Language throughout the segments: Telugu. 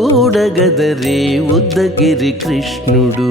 చూడగదరే ఉద్దగిరి కృష్ణుడు.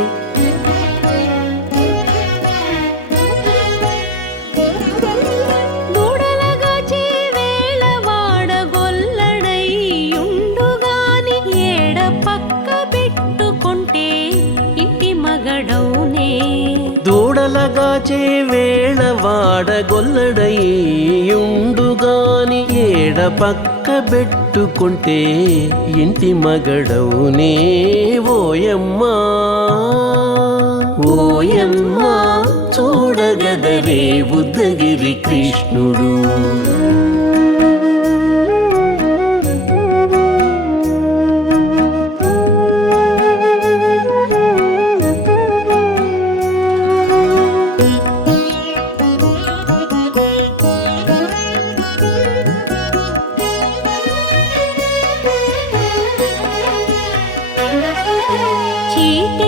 వాడగొల్లడయ్యుండుగాని ఏడ పక్క పెట్టుకుంటే ఇంటి మగడవునే ఓయమ్మా ఓయమ్మా చూడగదరే బుద్ధగిరి కృష్ణుడు.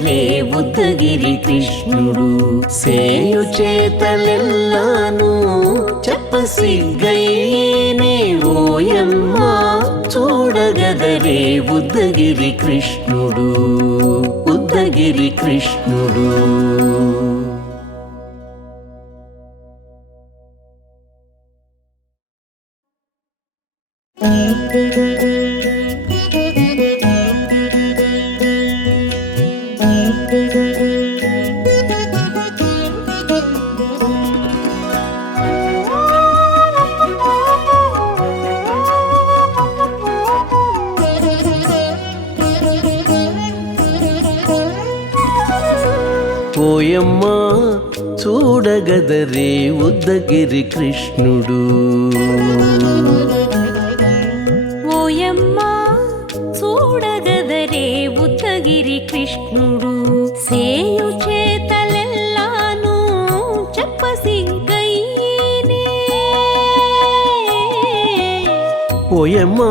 చూడగదరే ఉత్తగిరి కృష్ణుడు. సేయు చేతలెల్లాను చెప్పసిగ్గయ్యేనే ఓయమ్మా. చూడగదరే ఉద్దగిరి కృష్ణుడు ఉద్దగిరి కృష్ణుడు. ఓయమ్మా చూడగదరే ఉద్దగిరి కృష్ణుడు. ఓయమ్మా చూడగదరే ఉత్తగిరి కృష్ణుడు. సేయు చేతలెల్లాను చెప్పసిగ్గయ్యేనే ఓయమ్మా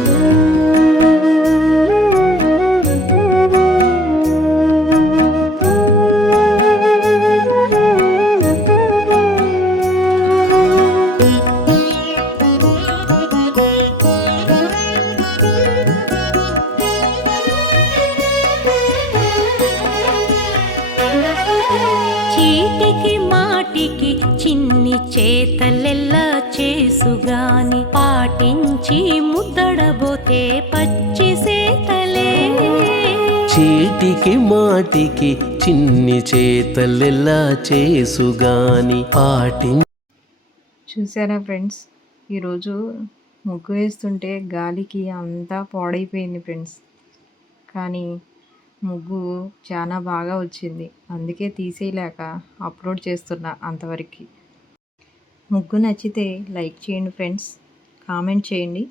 చేతలెల్లా చేసుగాని పాటించి ముద్దడబోతే పచ్చి సేతలే. చీటికి మాటికి చిన్ని చేతలెలా చేసుగాని పాటి చూసారా ఫ్రెండ్స్? ఈరోజు ముగ్గు వేస్తుంటే గాలికి అంతా పాడైపోయింది ఫ్రెండ్స్. కానీ ముగ్గు చాలా బాగా వచ్చింది. అందుకే తీసేయలేక అప్లోడ్ చేస్తున్నా అంతవరకు. ముగ్గు నచ్చితే లైక్ చేయండి ఫ్రెండ్స్. కామెంట్ చేయండి.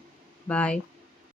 బాయ్.